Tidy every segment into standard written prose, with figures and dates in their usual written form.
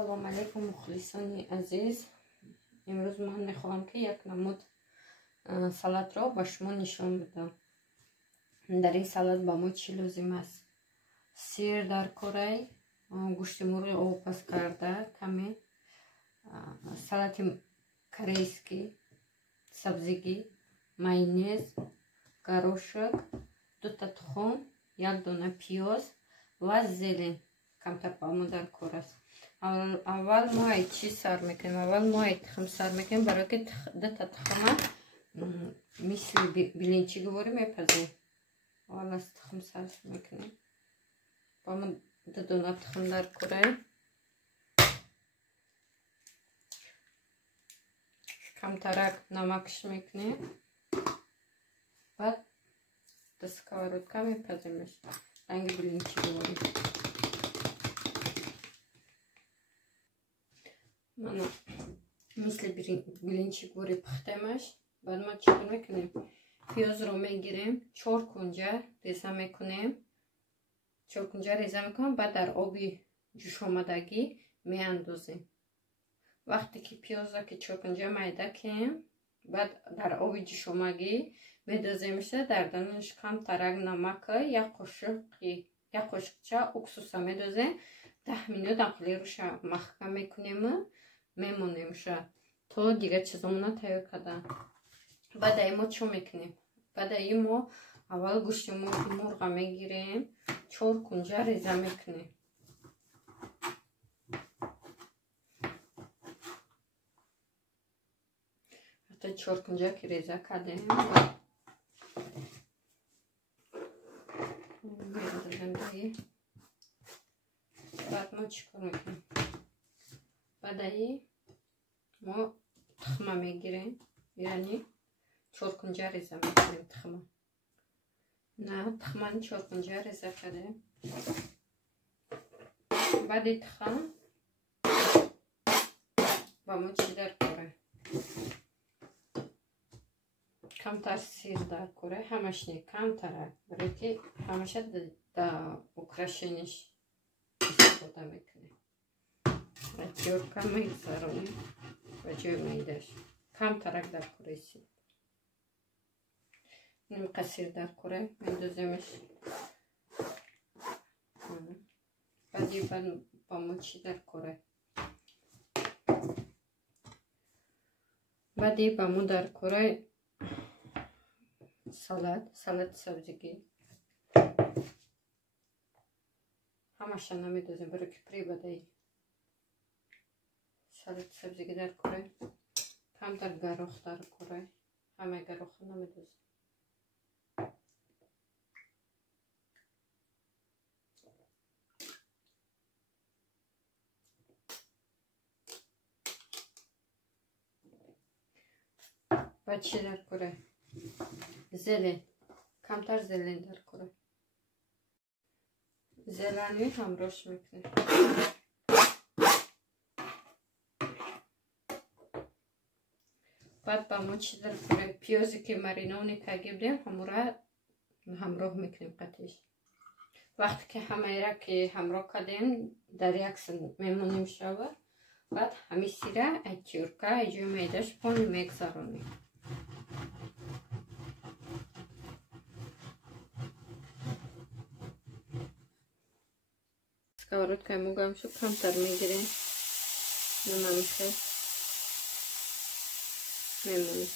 салом алейкум мухлисони азиз. имрӯз ман мехоҳам ки як намуд салатро ба шумо нишон бидам. дар ин салат ба мо чӣ лозим аст? сир дар корай, гӯшти мурғи овпаз карда, каме салати корейский, сабзигӣ, майонез, горошек, 2 та тухм, 1 дона пиёз ва зелен. камтар ба мо дар кор аст. аввал мо чӣ сар мекунем? Аввал мо тухм сар мекунем, барои ки 2 та тухма мисли билинчи говорӣ мепазем. аввал аз тухм сар мекунем. ба мо 2 дона тухм дар кораем. камтарак намакш мекунем. баъд до сковородка мепаземш. ранги билинчи говорӣ. мана мисли билинчи говорӣ пухтемаш. баъд мо чӣ мекунем? пиёзро мегирем, 4 кунҷа реза мекунем. 4 кунҷа реза мекунем, баъд дар оби ҷӯшомадагӣ меандозем. вақте ки пиёза ки 4 кунҷа майда кем, баъд дар оби ҷӯшомагӣ медоземш. дар данаш камтарак намака, 1 қошиқча уксуса медозем. 10 минут ақли руша махка мекунем, мемонемша то дига чизомона тайёр карда. баъд мо чӣ мекунем? баъд мо аввал гӯшти мурға мегирем, 4 кунҷа реза мекунем. ҳатто 4 кунҷа ки реза кардем, баъд мо чӣ кор мекунем? баъд мо тухма мегирем, яъни 4 кунҷа реза мекунем тухма. на тухмани 4 кунҷа реза кардем. баъди тухм ба мо чӣ дар кора? камтар сир дар кора, ҳамаш не камтарак, барои ки ҳамаша да украшениш истифода мекунем. ва тёрка мегзаронем ба ҷои майдаш. камтарак дар кора сир. нимқа сир дар кора медоземш. баъди ба мо чӣ дар кора? баъди ба мо дар кора салат сабзигӣ. ҳамаша намедозем, барои ки прибадаи салат сабзигӣ дар кора. камтар гарох дар кора. ҳамаи гароха намедозем. ба чӣ дар кора? зелен. камтар зелен дар кора. зелени ҳамроҳш мекунем. баъд ба мо чӣ дар кора? пиёзе ки мариновни карда будем, ҳамора ҳамроҳ мекунем қатиш. вақте ки ҳамаира ки ҳамроҳ кардем, дар як сан мемонем шава. баъд ҳами сира ай тёрка ай ҷои майдаш пони мегзаронем. сковородка мо гам шуд, камтар мегирем. намамиха мемонем.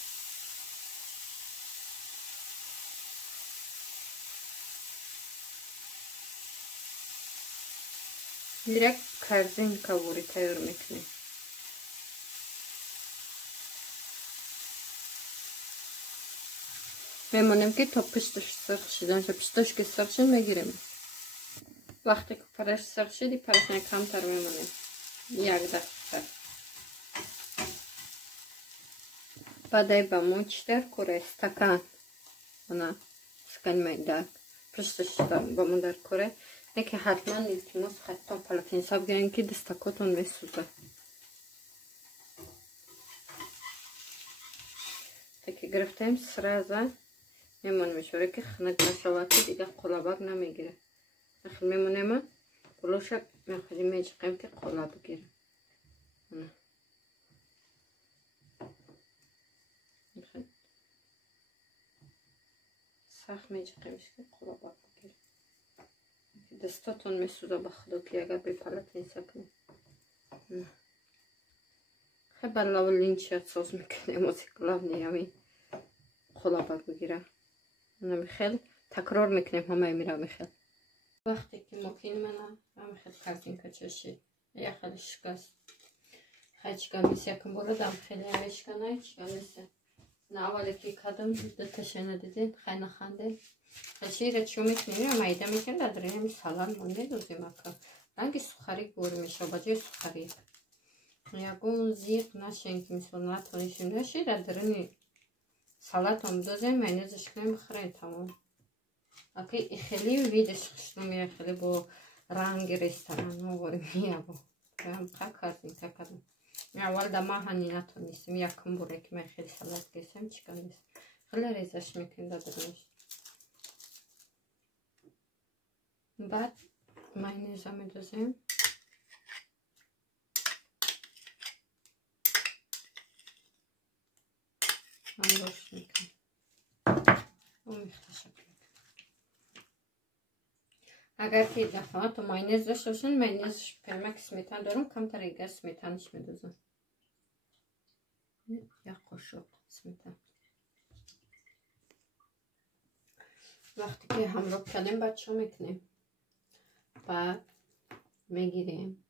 директ корзинка вори тайёр мекунем. мемонем ки то пишташ сирх шидан шуд. пишташ ки сирх шуд мегирем. вақте ки параш сирх шуд, парашна камтар мемонем. 1 дақиқа. баъд ба мо чӣ дар кора? стакан. ана стакани майда. пишташ ба мо дар кора. неки ҳатман илтимос хаттон полотенца бигирем ки дастакотон месӯзад. таки гирифтем сраза мемонемш, барои ки хунак нашавад, ки дига қулабак намегирад. мемонем, булошак меходим мечиқем ки қола бигирем. سخت میچقیمش که قرابه بگیر دستاتون میسوزه بخدا که اگر بپلت این سکنه خیلی بلا و لینچیت ساز میکنه موزیکلاب نیامی قرابه بگیره خیلی تکرار میکنیم همه میره میخیل وقتی که ممکن منم همه خیلی کردیم که چشید یا خیلی شکست خیلی چکم نیست یکم بردم خیلی همیشکنه چکم نیست نه اولی که کدام دلتشنه دیدین خیلی نخنده خیلی چو میکنیم مایده میکنیم در دریم سالان مونده دوزیم اکا رنگ سخاری گور میشه با جای سخاری یکون زیق نشین که مثل نتونیشیم داشتی در دریم سالات هم دوزیم مینزش کنیم بخوریم تمام اکی خیلی ویدش خشنو میره خیلی با رنگ رستوران ها واری میره با هم خیلی کردیم که کدام اول دما هنی نتونیستیم یکم بوره که من خیلی سالات گیسیم چیکن نیست خیلی ریزش میکنیم دادرمش بعد ماینیز هم میدوزیم هم روش میکنیم و میختشم اگر که دفعه تو ماینیز داشته باشن ماینیزش پیمک سمیتان دارم کمتر ایگر سمیتانش میدوزم یا قاشق سمیتان وقتی که همراه کردیم بچه ها میکنیم بعد میگیریم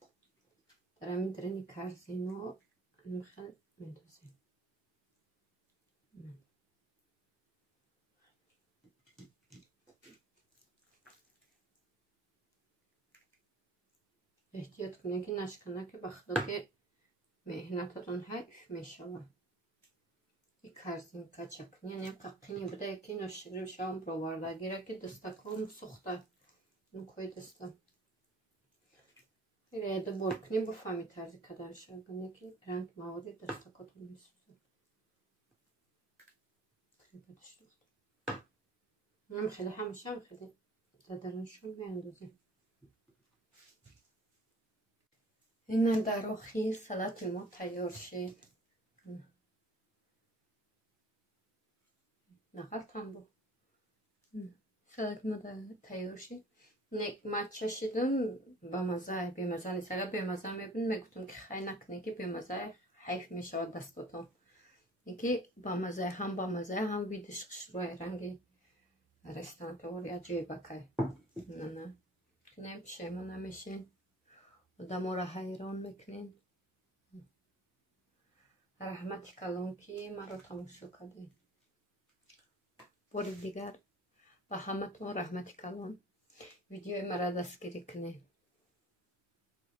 در همین درنی کرزیم و میخواه میدوزیم احتیاط کنید که نشکنه که بخدا که مهنتتون حیف میشوه این کرزیم کچک یعنی ققینی بوده یکی نوشگیریم شوام برآورده گیره که دستکم سوخته نکوی دسته خیلی یاده بار کنیم بفهمی طرزی کدرش اگرنه که رنگ موادی دستکاتون میسوزه خیلی بدش دوخته من خیلی همیشه هم خیلی دادرنشون میاندازیم این در آخر سلات ما تیار شد نقلتم با سلات ما تیار شد ما چشیدم با مزه بی مزه نیست اگر بی مزه میبین میگفتم که خیلی نکنه که بی مزه حیف میشود دستاتون یکی با مزه هم ویدش خشروی رنگ رستوران ولی عجیبه که نه نمیشه ما نمیشه آدم را حیران میکنین رحمتی کلان که من را تماشا کردین بار دیگر با همه تون رحمتی کلان ویدیوی مرا دستگیری کنین